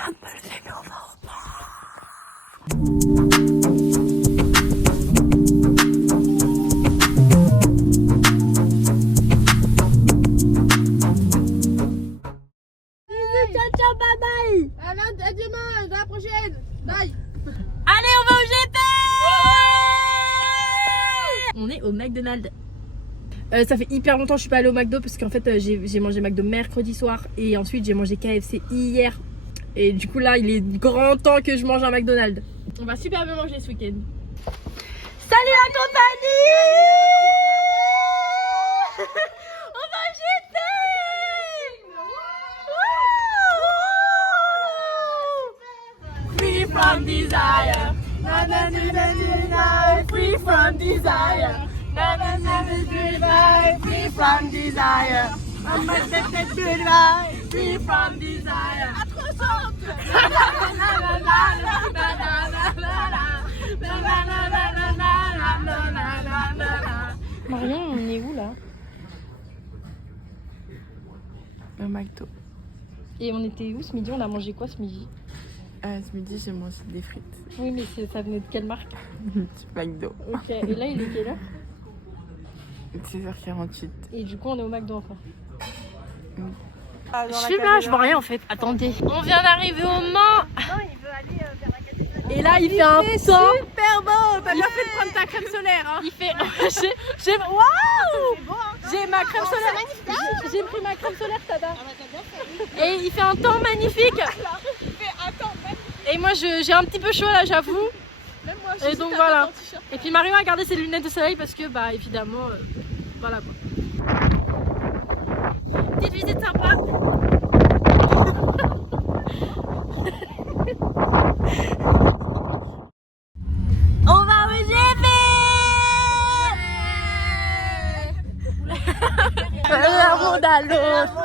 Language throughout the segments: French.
viens de me lever, mais on va au Bisous, ciao, ciao, bye bye. À demain, à la prochaine. Bye. Allez, on va au GP. On est au McDonald's. Ça fait hyper longtemps que je suis pas allée au McDo parce qu'en fait j'ai mangé McDo mercredi soir et ensuite j'ai mangé KFC hier. Et du coup là il est grand temps que je mange un McDonald's. On va super bien manger ce week-end. Salut la compagnie. On va au GP. Free from desire. Na, na, na, na, na, na. Free from desire. Na, na, na, na, na, na. Free from desire. I'm addicted to life. Free from desire. Marion, on est où là? Au McDo. Et on était où ce midi? On a mangé quoi ce midi? Ce midi, j'ai mangé des frites. Oui, mais ça venait de quelle marque? Du McDo. Ok, et là il est quelle heure? 16h48. Et du coup on est au McDo encore. Ah, Je sais pas, je vois rien en fait. Attendez. On vient d'arriver au Mans. Et là il fait un temps Super beau. T'as bien fait de prendre ta crème solaire. Hein. Il fait. Waouh! J'ai ma crème solaire. J'ai pris ma crème solaire, Tada. Et il fait un temps magnifique. Il fait un temps magnifique. Et moi j'ai un petit peu chaud là, j'avoue. Même moi, Et donc voilà. Et puis Marion a gardé ses lunettes de soleil parce que bah évidemment voilà quoi. Petite visite sympa. On va au GP. D'un monde à l'autre,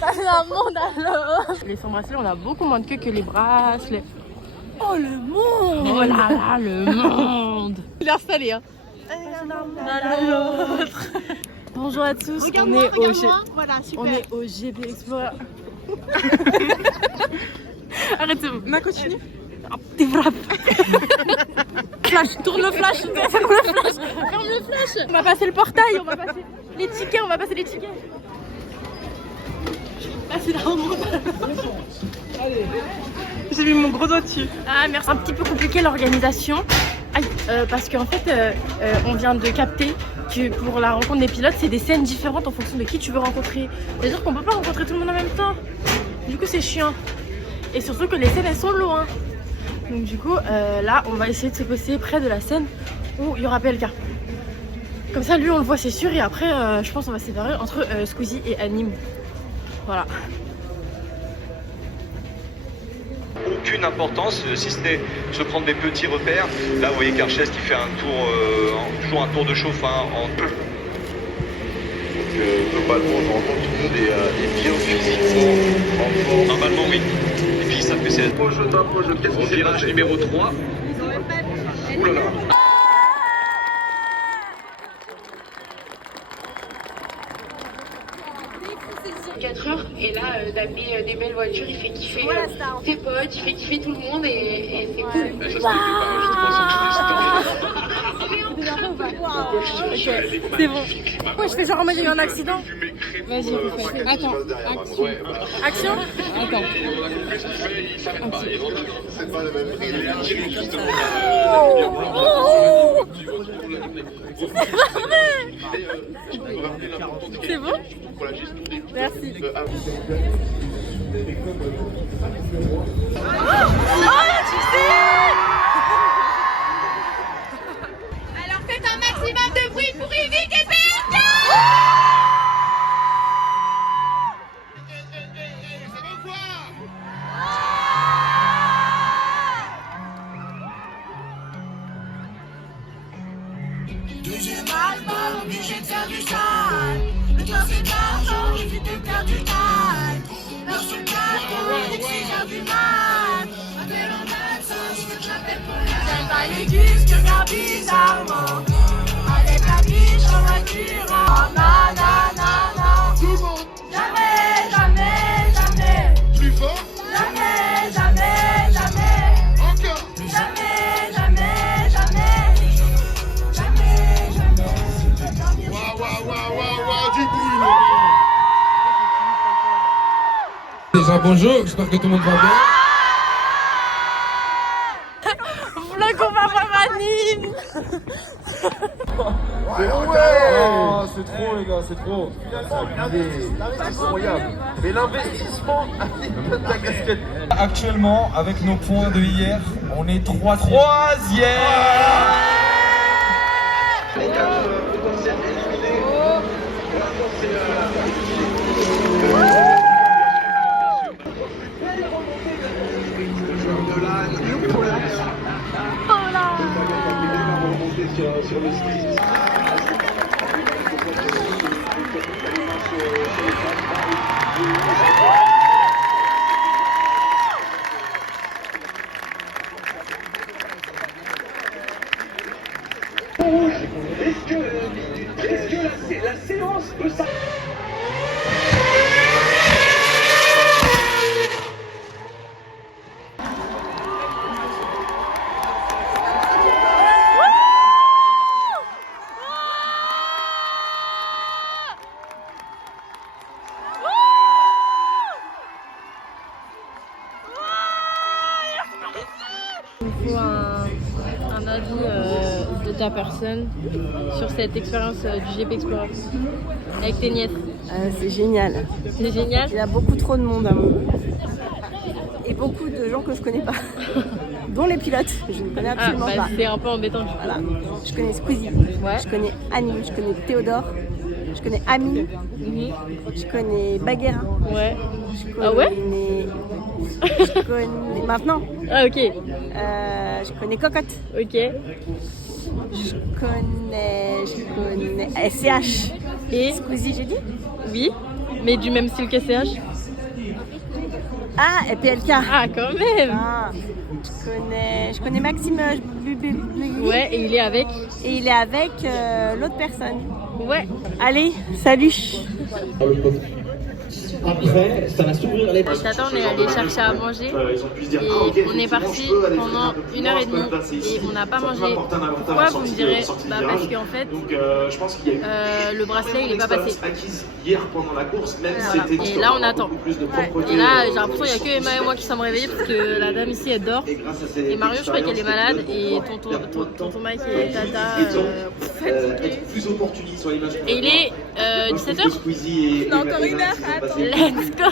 d'un monde à l'autre. Les sans bracelets, on a beaucoup moins de queue que les bracelets. Oh le monde! Oh là là, le monde! Il est installé. Hein. Bonjour à tous, Regarde-moi. Voilà, super. on est au GP Explorer. Arrêtez-vous. On a continué. T'es frappe. Flash, tourne le flash. Ferme le flash. Ferme le flash. On va passer le portail, on va passer les tickets, on va passer les tickets. Là c'est là au monde. J'ai mis mon gros doigt dessus. Ah merci. Un petit peu compliqué l'organisation. Parce qu'en fait on vient de capter que pour la rencontre des pilotes c'est des scènes différentes en fonction de qui tu veux rencontrer. C'est-à-dire qu'on peut pas rencontrer tout le monde en même temps. Du coup c'est chiant. Et surtout que les scènes elles sont loin. Donc du coup là on va essayer de se poser près de la scène où il y aura PLK. Comme ça lui on le voit c'est sûr et après je pense on va se séparer entre Squeezie et Anime. Voilà. Aucune importance si ce n'est se prendre des petits repères. Là vous voyez Karchest qui fait un tour, toujours un tour de chauffe en deux. Globalement, normalement, tout le monde est bien physiquement en forme. Normalement oui. Et puis ça fait c'est Qu'est-ce au qui s'est virage passé? numéro 3. Ouh là là. 4 heures et là d'amener des belles voitures il fait kiffer tes potes, il fait kiffer tout le monde et c'est cool. C'est bon. Ouais je fais genre en mode il y a eu un accident. Vas-y refais. Attends. Action. Attends. C'est pas la même énergie, justement. C'est bon? Merci. Alors faites un maximum de bruit pour Yvick et PLK. J'ai mal, pas obligé de faire du sale. Le temps c'est de l'argent, évite de perdre du time. Lance le carton, dès que 6h du mat. Appelle en accent, je veux que j'appelle pour la. J'aime pas les disques, bien bizarrement. Avec la biche en voiture, en nanana. Tout le monde. Jamais, jamais, jamais. Plus fort. Jamais. bonjour, j'espère que tout le monde va bien. Vlog, on va voir Anime. Oh, c'est trop les gars, c'est trop. C'est incroyable. Mais l'investissement a de la casquette. Actuellement, avec nos points de hier, on est troisième. Les 4 potentiels éliminés. Sur le split. Est-ce que la séance peut s'arrêter? Il faut un avis de ta personne sur cette expérience du GP Explorer avec tes nièces. C'est génial. C'est génial. Il y a beaucoup trop de monde à mon goût. Et beaucoup de gens que je connais pas. Dont les pilotes. Je ne connais absolument pas. C'est un peu embêtant. Voilà. Je connais Squeezie. Ouais. Je connais Annie. Je connais Théodore. Je connais Ami. Je connais Baguera. Ouais. Je connais... Ah ouais? Je connais... Maintenant. Ah ok. Je connais Cocotte. Ok. Je connais SCH. Et Squeezie, j'ai dit? oui, mais du même style que CH. Ah, et PLK. Ah quand même. Ah, je connais Maxime. Ouais, et il est avec. Et il est avec l'autre personne. Ouais. Allez, salut. Après, ça va s'ouvrir les... Tata, on est allé chercher à manger et on est parti pendant 1h30 et on n'a pas mangé. Pourquoi vous me direz? Bah parce qu'en fait, le bracelet il est pas passé. Voilà. Et là on attend. Et là j'ai l'impression qu'il n'y a que Emma et moi qui sommes réveillés parce que la dame ici elle dort. Et Mario je crois qu'elle est malade et tonton Mike et Tata fatigués. Et il est 17h. Non, encore 1 heure, attends. Let's go!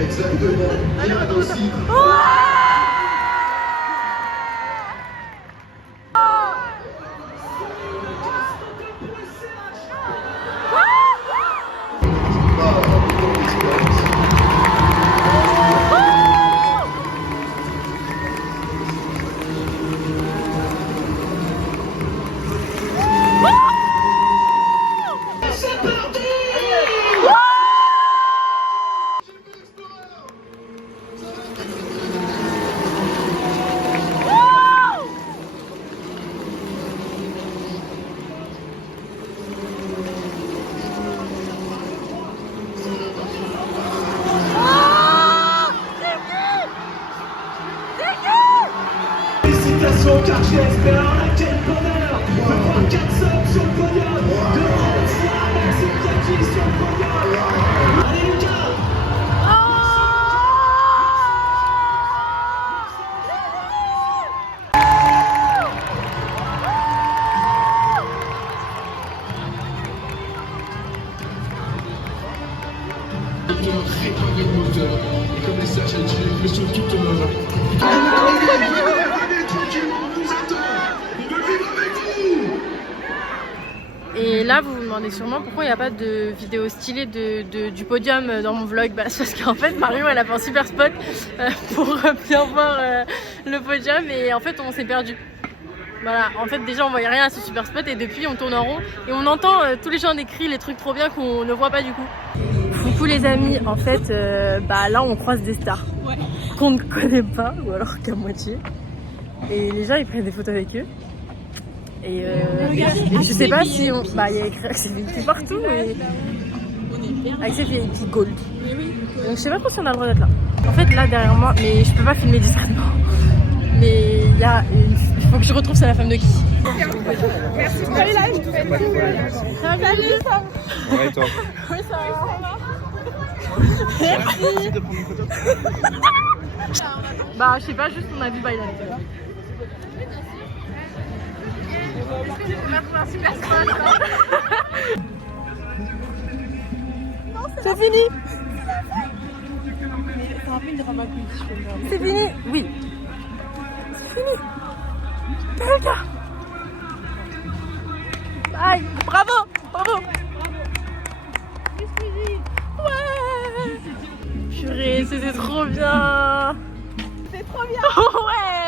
Exactement. Il y a aussi... Car j'espère quel bonheur de voir 4 sommes sur le podium, de voir Maxime Jackie sur le podium. Allez Lucas. Réparer le moteur, et comme les sages a dit, mais sur toute l'heure. Et là, vous vous demandez sûrement pourquoi il n'y a pas de vidéo stylée du podium dans mon vlog. Bah, c'est parce qu'en fait, Mario, elle a fait un super spot pour bien voir le podium et en fait, on s'est perdu. Voilà, en fait, déjà, on voyait rien à ce super spot et depuis, on tourne en rond et on entend tous les gens des cris, les trucs trop bien qu'on ne voit pas du coup. Coucou les amis, en fait, bah là, on croise des stars qu'on ne connaît pas ou alors qu'à moitié. Et les gens, ils prennent des photos avec eux. Et je sais pas si on... Bah, il y a écrit Activity partout, et... Accept Activity Gold. Donc je sais pas trop si on a le droit d'être là. En fait, là, derrière moi, mais je peux pas filmer discrètement. Mais il y a... Il faut que je retrouve c'est la femme de qui. Merci pour les lives. Ça va bien, ça va. Ouais, toi. Oui, ça va. Merci. Bah, je sais pas, juste on a vu Bailan. On a trouvé un super spot. C'est fini. C'est fini. Oui. C'est fini. Pelka. Aïe, bravo, bravo. Ouais. Purée, c'était trop bien. C'est trop bien. Ouais.